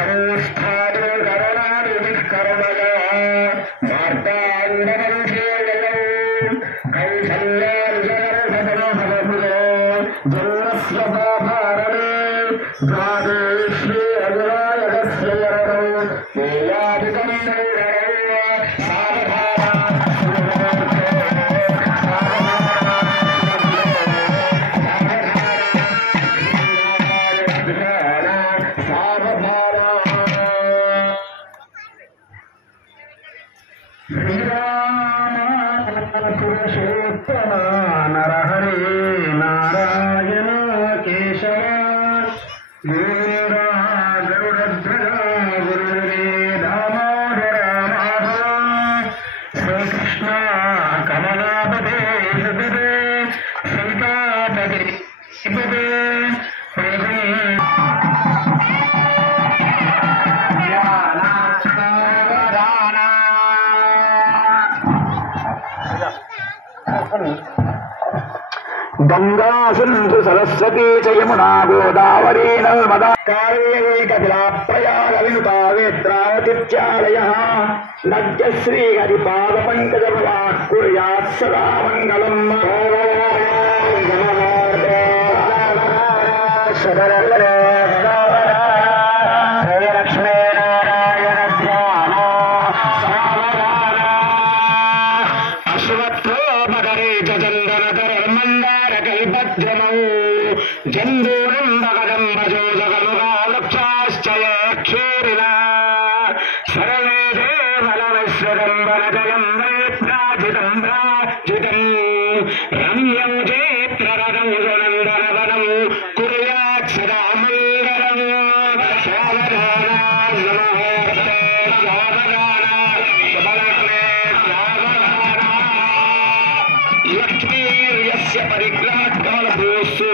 సంస్థాను కరణాలు కరణగా మార్తాండవంశే కౌసల్యార్జనములో జన్మస్వభారణే ద్వాదేశ్వే అజరాయగస్యరో ఏయాదికం పురుషోత్తమ నరహరే నారాయణ కేశవ గరుడధ్వజ గురురే దామోదర మాధవ శ్రీకృష్ణ కమలాపదే హృదయ సీతాపదే శివదే గంగా సింధు సరస్వతీ చ యమునా గోదావరీ నర్మదా కావేరీ కపిలా ప్రయాగ వినుతా వేత్రావతిత్యాలయః నద్య శ్రీ హరిపాద పంకజములా కుర్యాత్ సదా మంగళం లక్ష్మీ నారాయణ ధ్యాన అశ్వత్థోపకరే చందనకర మందారకల్పద్రమౌ జంబూరం భగదం భజో జగముగాలక్షాశ్చయ క్షీరినా సర్వే దేవలవశ్వరం వరదయం వైప్రాజితం ప్రాజితం రమ్యం చేత్రరథం సునందనవనం కుర్యాత్ సదా మంగళం సావధానా నమోస్తే సావధానా శుభలగ్నే సావధానా లక్ష్మీర్యస్య పరిగ్రహకాలభూస్సు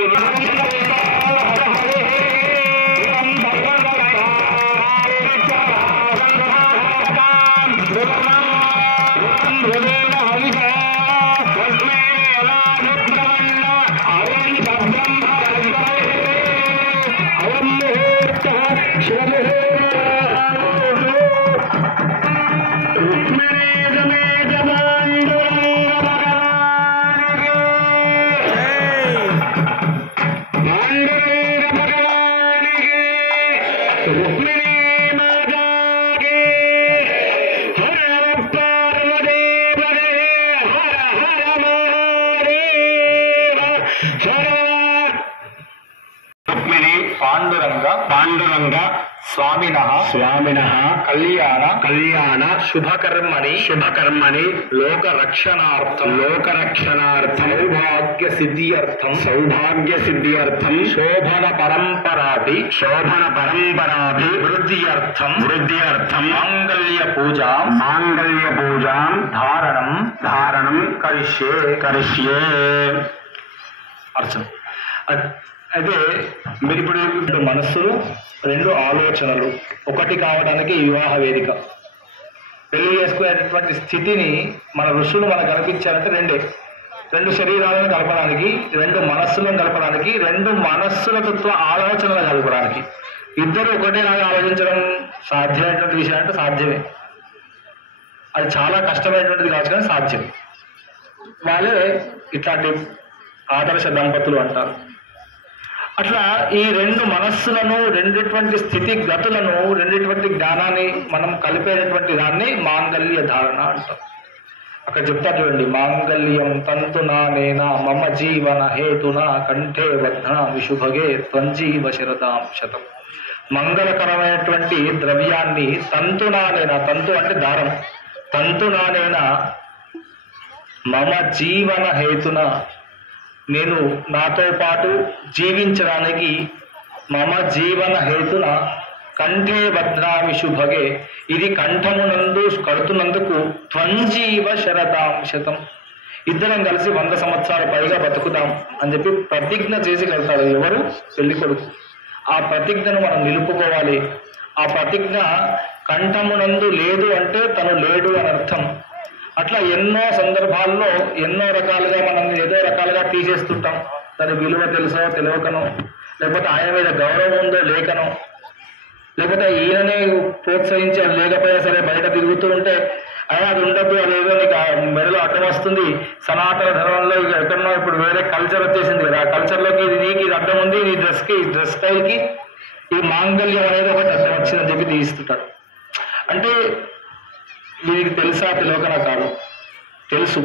పాండురంగ స్వామిన కళ్యాణ శుభకర్మణి లోకరక్షణార్థం సౌభాగ్య సిద్ధ్యర్థం శోభన పరంపరాభి వృద్ధ్యర్థం మాంగళ్య పూజాం ధారణం కరిష్యే అర్చన. అయితే మీరు ఇప్పుడు మనస్సులో రెండు ఆలోచనలు ఒకటి కావడానికి వివాహ వేదిక. పెళ్లి చేసుకునేటటువంటి స్థితిని మన ఋషులు మనకు కల్పించారంటే రెండు శరీరాలను కలపడానికి, రెండు మనస్సులను కలపడానికి, రెండు మనస్సులతో ఆలోచనలు కలపడానికి. ఇద్దరు ఒకటేలాగా ఆలోచించడం సాధ్యమైనటువంటి విషయం అంటే సాధ్యమే. అది చాలా కష్టమైనటువంటిది కావచ్చు కానీ సాధ్యం. వాళ్ళే ఇట్లాంటి ఆదర్శ దంపతులు అంటారు. అట్లా ఈ రెండు మనస్సులను, రెండిటువంటి స్థితిగతులను, రెండిటువంటి జ్ఞానాన్ని మనం కలిపేటటువంటి దాన్ని మాంగళ్య ధారణ అంటాం. అక్కడ చెప్తారు చూడండి, మాంగళ్యం తంతునా నేనా మమ జీవన హేతునా కంఠే బధ్నా విశుభగే త్వంజీవ శరదాం శతం. మంగళకరమైనటువంటి ద్రవ్యాన్ని తంతునానేనా, తంతు అంటే దారం, తంతునానేనా మమ జీవన హేతున, నేను నాతో పాటు జీవించడానికి మమ జీవన హేతున కంఠే బధ్నామి శుభగే, ఇది కంఠమునందు కడుతున్నందుకు త్వంజీవ శరదాం శతం, ఇద్దరం కలిసి 100 సంవత్సరాల పైగా బతుకుతాం అని చెప్పి ప్రతిజ్ఞ చేసి కడతాడు. ఎవరు? పెళ్లి కొడుకు. ఆ ప్రతిజ్ఞను మనం నిలుపుకోవాలి. ఆ ప్రతిజ్ఞ కంఠమునందు లేదు అంటే తను లేడు అని అర్థం. అట్లా ఎన్నో సందర్భాల్లో ఎన్నో రకాలుగా మనం ఏదో రకాలుగా తీసేస్తుంటాం. దాని విలువ తెలుసో తెలియకనో, లేకపోతే ఆయన మీద గౌరవం ఉందో లేకనో, లేకపోతే ఈయననే ప్రోత్సహించి అది లేకపోయినా సరే బయట తిరుగుతూ ఉంటే అయ్యా అది ఉండదు, అదేదో నీకు మెడలో అడ్డం వస్తుంది, సనాతన ధర్మంలో ఇక ఎక్కడో ఇప్పుడు వేరే కల్చర్ వచ్చేసింది కదా, ఆ కల్చర్లోకి ఇది నీకు ఇది అడ్డం ఉంది, నీ డ్రెస్కి డ్రెస్ స్టైల్కి ఈ మాంగళ్యం అనేది ఒకటి అడ్డం వచ్చిందని చెప్పి తీస్తుంటాడు. అంటే దీనికి తెలుసా తెలియకనా కాదు, తెలుసు,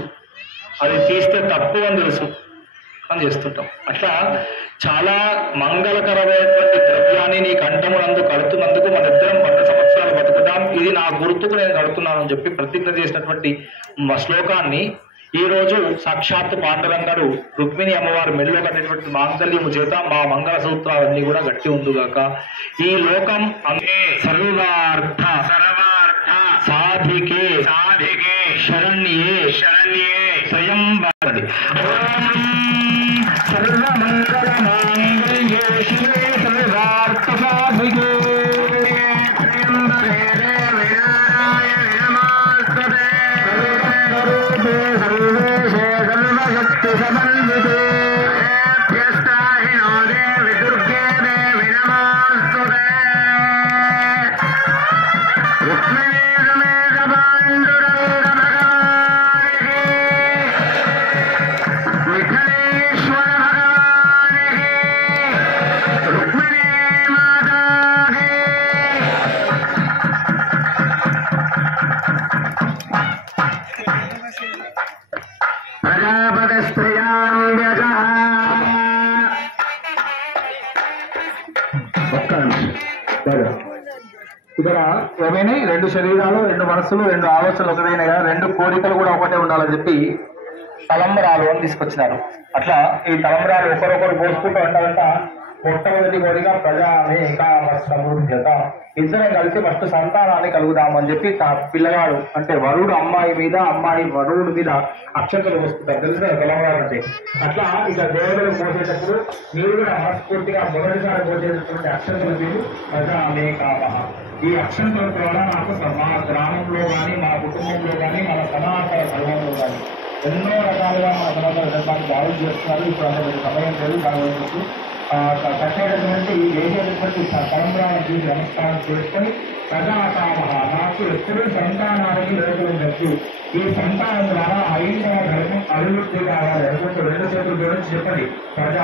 అది తీస్తే తప్పు అని తెలుసు అని చేస్తుంటాం. అట్లా చాలా మంగళకరమైనటువంటి ద్రవ్యాన్ని నీ కంఠమునందు కడుతున్నందుకు మన ఇద్దరం 100 సంవత్సరాలు బతుకుదాం, ఇది నా గుర్తుకు నేను కడుతున్నాను అని చెప్పి ప్రతిజ్ఞ చేసినటువంటి శ్లోకాన్ని ఈ రోజు సాక్షాత్ పాండురంగడు రుక్మిణి అమ్మవారు మెడలో కట్టినటువంటి మాంగళ్యము చేత మా మంగళ సూత్రాలన్నీ కూడా గట్టి ఉండుగాక. ఈ లోకం అనే సర్వార్థ సాధికే శరణ్యే స్వయం సర్వమంగళమాంగళ్యే శివే సర్వార్థ సాధికే ఇక్కడ ఏమైనా 2 శరీరాలు, 2 మనస్సులు, 2 ఆలోచనలు ఒకటైనా కదా, 2 కోరికలు కూడా ఒకటే ఉండాలని చెప్పి తలంబరాలు అని తీసుకొచ్చినారు. అట్లా ఈ తలంబరాలు ఒకరొకరు పోసుకుంటూ ఉంటారంట. మొట్టమొదటి కోరిక ప్రజామే సమృద్ధ్యత, ఇద్దరం కలిసి ఫస్ట్ సంతానాన్ని కలుగుదామని చెప్పి పిల్లగాడు అంటే వరుడు అమ్మాయి మీద, అమ్మాయి వరుడు మీద అక్షంతలు పోసుకుంటారు, తెలిసిన తలంబరాలు అంటే. అట్లా ఇక దేవుడు పోసేటప్పుడు మీరు కూడా మనస్ఫూర్తిగా మొదటిసారి పోసేటటువంటి అక్షంతలు మీరు ప్రజామే కామ. ఈ అక్షంతల ద్వారా నాకు మా గ్రామంలో కానీ, మా కుటుంబంలో కానీ, మన సనాతన ధర్మంలో కానీ ఎన్నో రకాలుగా మన సనాతన ధర్మాన్ని బాగు చేస్తున్నారు. ఇప్పుడు అంత సమయం లేదు, దాని కట్టేటటువంటి వేసేటటువంటి తలంబరాలను చూసి నమస్కారం చేసుకొని ప్రజాకామ నాకు ఎప్పుడూ సంతానానికి లోపల వచ్చు, ఈ సంతానం ద్వారా 5వ ధర్మం అభివృద్ధి కావాలి అనుకుంటూ 2 చేతులు జోడించి చెప్పండి ప్రజా